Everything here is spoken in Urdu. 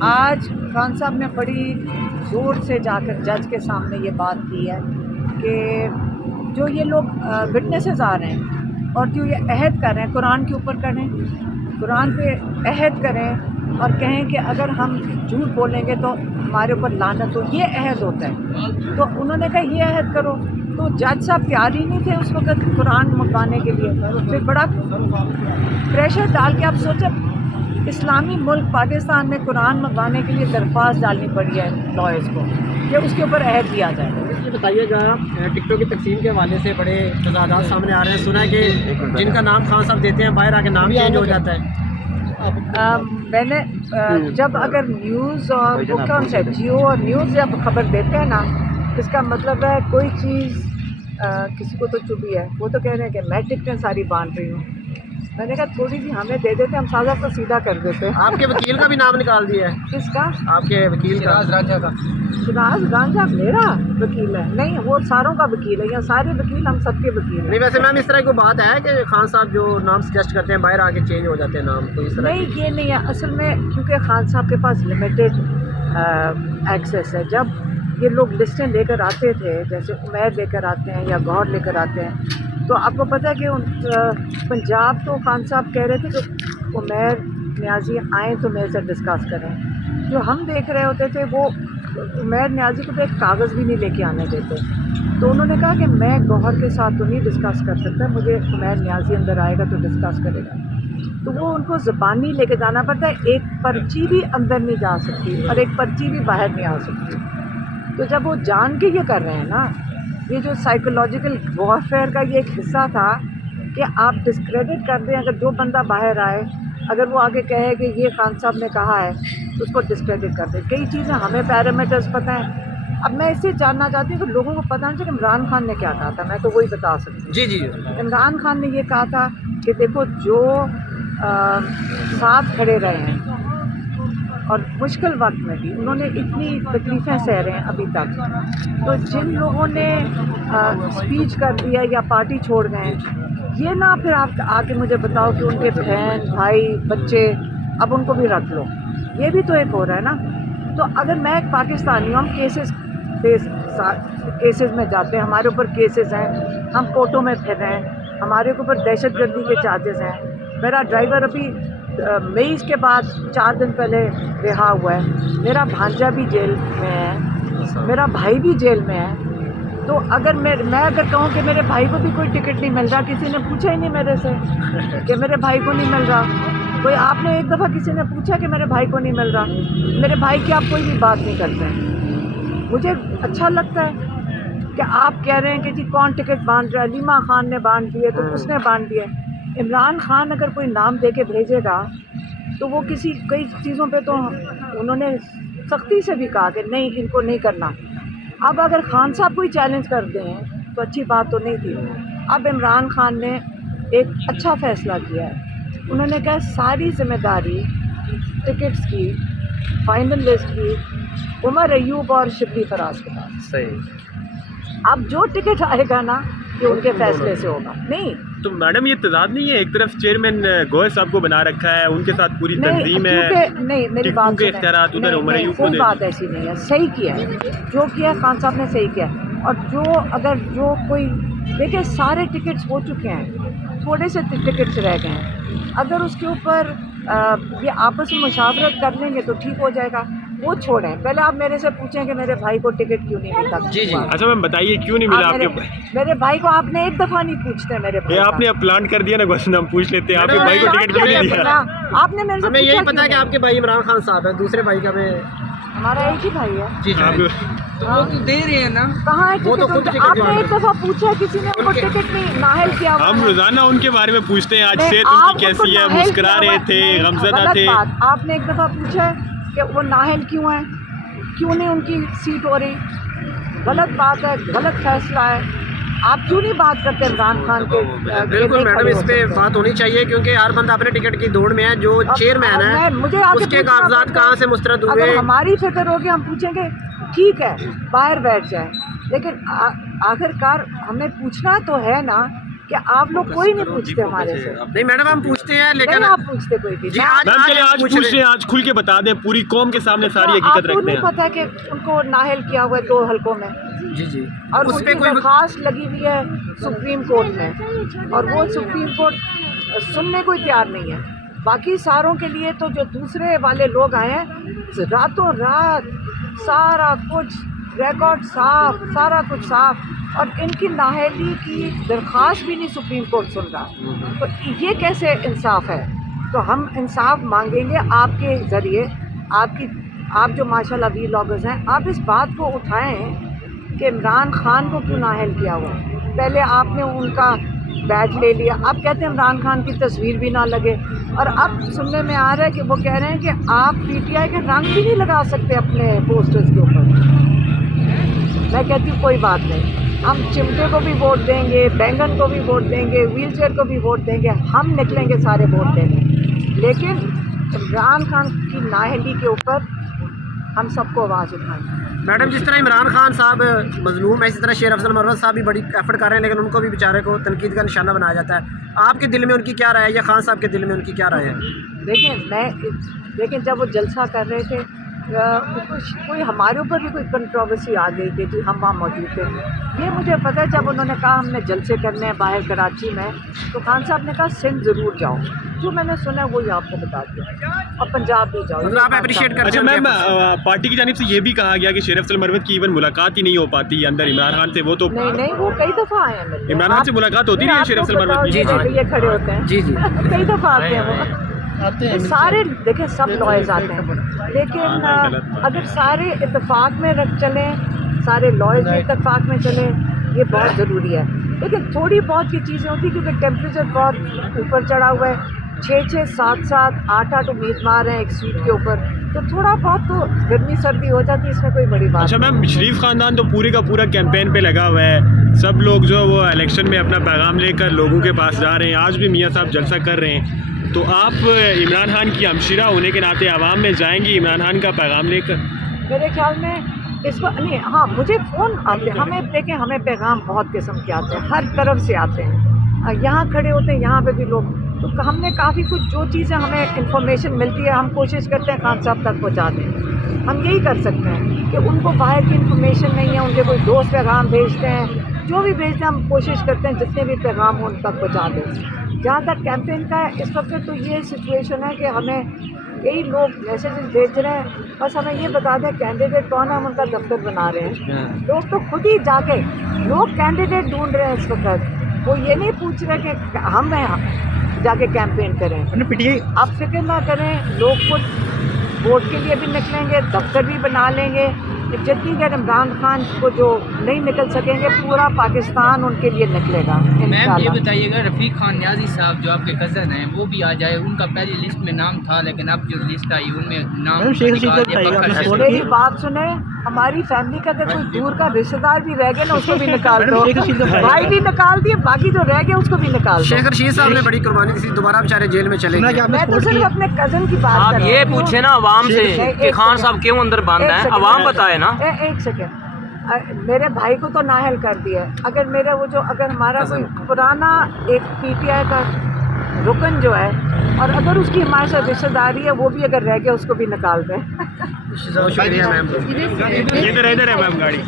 آج خان صاحب نے بڑی زور سے جا کر جج کے سامنے یہ بات کی ہے کہ جو یہ لوگ وٹنسز آ رہے ہیں اور جو یہ عہد کر رہے ہیں قرآن کے اوپر کریں، قرآن پہ عہد کریں اور کہیں کہ اگر ہم جھوٹ بولیں گے تو ہمارے اوپر لعنت ہو، یہ عہد ہوتا ہے۔ تو انہوں نے کہا یہ عہد کرو، تو جج صاحب تیار ہی نہیں تھے اس وقت قرآن منگوانے کے لیے۔ پھر بڑا پریشر ڈال کے آپ سوچیں اسلامی ملک پاکستان میں قرآن منگوانے کے لیے درخواست ڈالنی پڑی ہے لائرز کو کہ اس کے اوپر عہد دیا جائے۔ یہ بتائیے گا ٹکٹوں کی تقسیم کے حوالے سے بڑے تضادات سامنے آ رہے ہیں، سنا ہے کہ جن کا نام خان صاحب دیتے ہیں باہر آ کے نام چینج ہو جاتا ہے۔ میں نے جب اگر نیوز اور وہ کون سا جیو اور نیوز جب خبر دیتے ہیں نا، اس کا مطلب ہے کوئی چیز کسی کو تو چبھی ہے۔ وہ تو کہہ رہے ہیں کہ میں ٹکٹیں ساری باندھ رہی ہوں۔ میں نے کہا تھوڑی سی ہمیں دے دیتے، ہم سازا کو سیدھا کر دیتے۔ آپ کے وکیل کا بھی نام نکال دیا ہے؟ کس کا؟ آپ کے وکیل کا؟ رانجھا کا۔ شراز رانجھا میرا وکیل ہے؟ نہیں، وہ ساروں کا وکیل ہے، یا سارے وکیل ہم سب کے وکیل ہیں۔ نہیں ویسے میم اس طرح کی بات ہے کہ خان صاحب جو نام سجیسٹ کرتے ہیں باہر آ کے چینج ہو جاتے ہیں نام، تو اس طرح نہیں یہ نہیں ہے اصل میں، کیونکہ خان صاحب کے پاس لمیٹڈ ایکسیس ہے۔ جب یہ لوگ لسٹیں لے کر آتے تھے، جیسے عمیر لے کر آتے ہیں یا گور لے کر آتے ہیں، تو آپ کو پتہ ہے کہ پنجاب تو خان صاحب کہہ رہے تھے کہ عمیر نیازی آئیں تو میرے سے ڈسکس کریں۔ جو ہم دیکھ رہے ہوتے تھے وہ عمیر نیازی کو تو ایک کاغذ بھی نہیں لے کے آنے دیتے۔ تو انہوں نے کہا کہ میں گوہر کے ساتھ تو نہیں ڈسکس کر سکتا، مجھے عمیر نیازی اندر آئے گا تو ڈسکس کرے گا۔ تو وہ ان کو زبانی لے کے جانا پڑتا ہے، ایک پرچی بھی اندر نہیں جا سکتی اور ایک پرچی بھی باہر نہیں آ سکتی۔ تو جب وہ جان کے یہ کر رہے ہیں نا، یہ جو سائیکولوجیکل وارفیئر کا یہ ایک حصہ تھا کہ آپ ڈسکریڈٹ کر دیں، اگر جو بندہ باہر آئے اگر وہ آگے کہے کہ یہ خان صاحب نے کہا ہے تو اس کو ڈسکریڈٹ کر دیں۔ کئی چیزیں ہمیں پیرامیٹرز پتہ ہیں۔ اب میں اس سے جاننا چاہتی ہوں کہ لوگوں کو پتہ نہیں کہ عمران خان نے کیا کہا تھا، میں تو وہی بتا سکتی ہوں۔ جی جی عمران خان نے یہ کہا تھا کہ دیکھو جو ساتھ کھڑے رہے ہیں اور مشکل وقت میں بھی انہوں نے اتنی تکلیفیں سہ رہے ہیں ابھی تک، تو جن لوگوں نے اسپیچ کر دیا یا پارٹی چھوڑ گئے ہیں، یہ نہ پھر آپ آ کے مجھے بتاؤ کہ ان کے بہن بھائی بچے اب ان کو بھی رکھ لو، یہ بھی تو ایک ہو رہا ہے نا۔ تو اگر میں ایک پاکستانی ہوں، ہم کیسز میں جاتے ہیں، ہمارے اوپر کیسز ہیں، ہم کورٹوں میں پھر رہے ہیں، ہمارے اوپر دہشت گردی کے چارجز ہیں۔ میرا ڈرائیور ابھی مئی کے بعد 4 دن پہلے رہا ہوا ہے، میرا بھانجا بھی جیل میں ہے، میرا بھائی بھی جیل میں ہے۔ تو اگر میں اگر کہوں کہ میرے بھائی کو بھی کوئی ٹکٹ نہیں مل رہا، کسی نے پوچھا ہی نہیں میرے سے کہ میرے بھائی کو نہیں مل رہا، کوئی آپ نے ایک دفعہ کسی نے پوچھا کہ میرے بھائی کو نہیں مل رہا، میرے بھائی کی آپ کوئی بھی بات نہیں کرتے ہیں۔ مجھے اچھا لگتا ہے کہ آپ کہہ رہے ہیں کہ جی کون ٹکٹ باندھ رہا ہے، علیمہ خان نے باندھ دیے تو اس نے باندھ دیے۔ عمران خان اگر کوئی نام دے کے بھیجے گا تو وہ کئی چیزوں پہ تو انہوں نے سختی سے بھی کہا کہ نہیں ان کو نہیں کرنا۔ اب اگر خان صاحب کوئی چیلنج کر دیں تو اچھی بات تو نہیں تھی۔ اب عمران خان نے ایک اچھا فیصلہ کیا ہے، انہوں نے کہا ساری ذمہ داری ٹکٹس کی، فائنل لسٹ کی عمر ایوب اور شبلی فراز کے پاس۔ صحیح۔ اب جو ٹکٹ آئے گا نا یہ ان کے فیصلے سے ہوگا۔ نہیں تو میڈم یہ تضاد نہیں ہے، ایک طرف چیئرمین گوہر صاحب کو بنا رکھا ہے، ان کے ساتھ پوری تنظیم ہے، نہیں میری بات ٹکٹوں کے اختیارات ادھر عمر ایوب کو کوئی دے بات ایسی نہیں ہے، صحیح کیا ہے جو کیا ہے خان صاحب نے، صحیح کیا ہے۔ اور جو کوئی دیکھیں سارے ٹکٹس ہو چکے ہیں، تھوڑے سے ٹکٹس رہ گئے ہیں، اگر اس کے اوپر یہ آپس میں مشاورت کر لیں گے تو ٹھیک ہو جائے گا۔ وہ چھوڑیں، پہلے آپ میرے سے پوچھیں کہ میرے بھائی کو ٹکٹ کیوں نہیں ملتا۔ جی جی اچھا میم بتائیے کیوں نہیں ملا آپ کے میرے بھائی کو آپ نے ایک دفعہ نہیں پوچھتے میرے بھائی آپ نے اب پلان کر دیا نا کوشچن، ہم پوچھ لیتے ہیں آپ کے بھائی کو ٹکٹ کیوں نہیں دیا؟ آپ نے میرے سے ہمیں یہی پوچھا پتا ہے کہ کیوں آپ کے بھائی عمران خان صاحب ہیں، دوسرے بھائی کا میں ہمارا ایک ہی بھائی ہے۔ جی جی تو وہ تو دے رہے ہیں نا، کہاں ہے وہ تو خود ٹکٹ؟ ٹکٹ آپ نے مانگ ایک دفعہ پوچھا کسی نے ان کو ٹکٹ نہیں نااہل کیا ہوا ہم ہے؟ روزانہ ان کے بارے میں پوچھتے ہیں، آج نہیں، صحت ان آپ کی ان کو کیسی ہے، نااہل مسکرا کیا رہے ہوا؟ تھے، نہیں، غمزدہ غلط تھے۔ بات۔ آپ نے ایک دفعہ پوچھا کہ وہ نااہل کیوں ہیں، کیوں نہیں ان کی سیٹ ہو رہی؟ غلط بات ہے، غلط فیصلہ ہے۔ آپ کیوں نہیں بات کرتے عمران خان کے؟ بالکل میڈم اس پہ بات ہونی چاہیے کیونکہ ہر بندہ اپنے ٹکٹ کی دوڑ میں ہے۔ جو چیئرمین ہے مجھے آگے اس کے پوچھنا کاغذات پڑتا ہے۔ کہاں سے مسترد ہوئے؟ اگر ہماری فکر ہوگی ہم پوچھیں گے ٹھیک ہے باہر بیٹھ جائیں، لیکن آخر کار ہمیں پوچھنا تو ہے نا کہ آپ لوگ کوئی نہیں پوچھتے ہمارے سے. نہیں میڈم ہم پوچھتے ہیں نہیں لیکن آپ پوچھتے کوئی بھی. جی آج میم چلے آج پوچھ رہے ہیں, آج کھل کے بتا دیں, پوری قوم کے سامنے ساری آپ حقیقت کو رکھتے نہیں ہیں. پتا کہ ان کو نااہل کیا ہوا ہے 2 حلقوں میں, جی اور اس ان پہ کی کوئی درخواست لگی ہوئی ہے سپریم کورٹ میں, اور وہ سپریم کورٹ سننے کو تیار نہیں ہے. باقی ساروں کے لیے تو جو دوسرے والے لوگ آئے ہیں راتوں رات سارا کچھ ریکارڈ صاف, سارا کچھ صاف, اور ان کی نااہلی کی درخواست بھی نہیں سپریم کورٹ سن رہا. تو یہ کیسے انصاف ہے؟ تو ہم انصاف مانگیں گے آپ کے ذریعے. آپ جو ماشاء اللہ ولاگرز ہیں, آپ اس بات کو اٹھائیں کہ عمران خان کو کیوں نااہل کیا ہوا. پہلے آپ نے ان کا بیچ لے لیا, اب کہتے ہیں عمران خان کی تصویر بھی نہ لگے, اور اب سننے میں آ رہا ہے کہ وہ کہہ رہے ہیں کہ آپ پی ٹی آئی کے رنگ بھی نہیں لگا سکتے اپنے پوسٹرز کے اوپر. میں کہتی ہوں کوئی بات نہیں, ہم چمٹے کو بھی ووٹ دیں گے, بینگن کو بھی ووٹ دیں گے, ویل چیئر کو بھی ووٹ دیں گے, ہم نکلیں گے سارے ووٹ دینے, لیکن عمران خان کی نااہلی کے اوپر ہم سب کو آواز اٹھائیں. میڈم جس طرح عمران خان صاحب مظلوم ہے, اسی طرح شیر افضل مروت صاحب بھی بڑی ایفرٹ کر رہے ہیں, لیکن ان کو بھی بیچارے کو تنقید کا نشانہ بنایا جاتا ہے. آپ کے دل میں ان کی کیا رائے ہے, یا خان صاحب کے دل میں ان کی کیا رائے ہے؟ دیکھیں جب وہ جلسہ کر رہے تھے کوئی ہمارے اوپر بھی کوئی کنٹروورسی آ گئی تھی جی, ہم وہاں موجود تھے. یہ مجھے پتہ ہے جب انہوں نے کہا ہم نے جلسے کرنے ہیں باہر کراچی میں, تو خان صاحب نے کہا سندھ ضرور جاؤ. جو میں نے سنا وہی آپ کو بتا دیا, اور پنجاب بھی جاؤ. مطلب آپ اپریشیٹ کرتے اچھا ہیں میم, پارٹی کی جانب سے یہ بھی کہا گیا کہ شیر افضل مروت کی ایون ملاقات ہی نہیں ہو پاتی ہے اندر عمران خان سے. وہ تو نہیں وہ کئی دفعہ آئے ہیں ملنے. عمران خان سے ملاقات ہوتی نہیں ہے شیر افضل مروت کی. یہ کھڑے ہوتے ہیں جی کئی دفعہ آتے ہیں وہ سارے. دیکھیں سب لائرز آتے ہیں, لیکن اگر سارے اتفاق میں چلیں, سارے لائرز بھی اتفاق میں چلیں, یہ بہت ضروری ہے. لیکن تھوڑی بہت کی چیزیں ہوتی ہیں کیونکہ ٹیمپریچر بہت اوپر چڑھا ہوا ہے, 6 7 8 امیدوار ہیں ایک سیٹ کے اوپر, تو تھوڑا بہت تو گرمی سردی ہو جاتی ہے, اس میں کوئی بڑی بات. اچھا میم, شریف خاندان تو پورے کا پورا کیمپین پہ لگا ہوا ہے, سب لوگ جو وہ الیکشن میں اپنا پیغام لے کر لوگوں کے پاس جا رہے ہیں. آج بھی میاں صاحب جلسہ کر رہے ہیں, تو آپ عمران خان کی ہمشیرہ ہونے کے ناطے عوام میں جائیں گی عمران خان کا پیغام لے کر؟ میرے خیال میں اس وقت نہیں. ہاں مجھے فون آتے ہیں, ہمیں دیکھیں ہمیں پیغام بہت قسم کے آتے ہیں, ہر طرف سے آتے ہیں. یہاں کھڑے ہوتے ہیں, یہاں پہ بھی لوگ, تو ہم نے کافی کچھ جو چیزیں ہمیں انفارمیشن ملتی ہے ہم کوشش کرتے ہیں خان صاحب تک پہنچا دیں. ہم یہی کر سکتے ہیں کہ ان کو باہر کی انفارمیشن نہیں ہے, ان کے کوئی دوست پیغام بھیجتے ہیں, جو بھی بھیجتے ہیں ہم کوشش کرتے ہیں جتنے بھی پیغام ہوں ان تک پہنچا دیں. جہاں تک کیمپین کا ہے اس وقت تو یہ سچویشن ہے کہ ہمیں کئی لوگ میسیجز بھیج رہے ہیں, بس ہمیں یہ بتا دیں کینڈیڈیٹ کون ہے, ہم ان کا دفتر بنا رہے ہیں. لوگ تو خود ہی جا کے لوگ کینڈیڈیٹ ڈھونڈ رہے ہیں اس وقت, وہ یہ نہیں پوچھ رہے کہ ہم جا کے کیمپین کریں. آپ فکر نہ کریں, لوگ خود ووٹ کے لیے بھی نکلیں گے, دفتر بھی بنا لیں گے. جتنی دیر عمران خان کو جو نہیں نکل سکیں گے, پورا پاکستان ان کے لیے نکلے گا. میم یہ انشاءاللہ. بتائیے گا رفیق خان نیازی صاحب جو آپ کے کزن ہیں وہ بھی آ جائے, ان کا پہلی لسٹ میں نام تھا لیکن اب جو لسٹ آئی ان میں نام میری بات سنیں, ہماری فیملی کا اگر کوئی دور کا رشتے دار بھی رہ گیا نا اس کو بھی نکال دو, بھائی بھی نکال دیے, باقی جو رہ گیا اس کو بھی نکال دو. شیخ رشید صاحب نے بڑی قربانی دی, دوبارہ بیچارے جیل میں چلے گئے. میں تو صرف اپنے کزن کی بات کر رہا ہوں. یہ پوچھیں نا عوام سے کہ خان صاحب کیوں اندر بند ہیں, عوام بتائے نا. ایک سیکنڈ, میرے بھائی کو تو نااہل کر دیا ہے. اگر میرا وہ جو اگر ہمارا کوئی پرانا ایک پی ٹی آئی کا رکن جو ہے, اور اگر اس کی ہمارے ساتھ رشتہ داری ہے, وہ بھی اگر رہ گیا اس کو بھی نکال دیں. شکریہ میم. ادھر ہے میم گاڑی.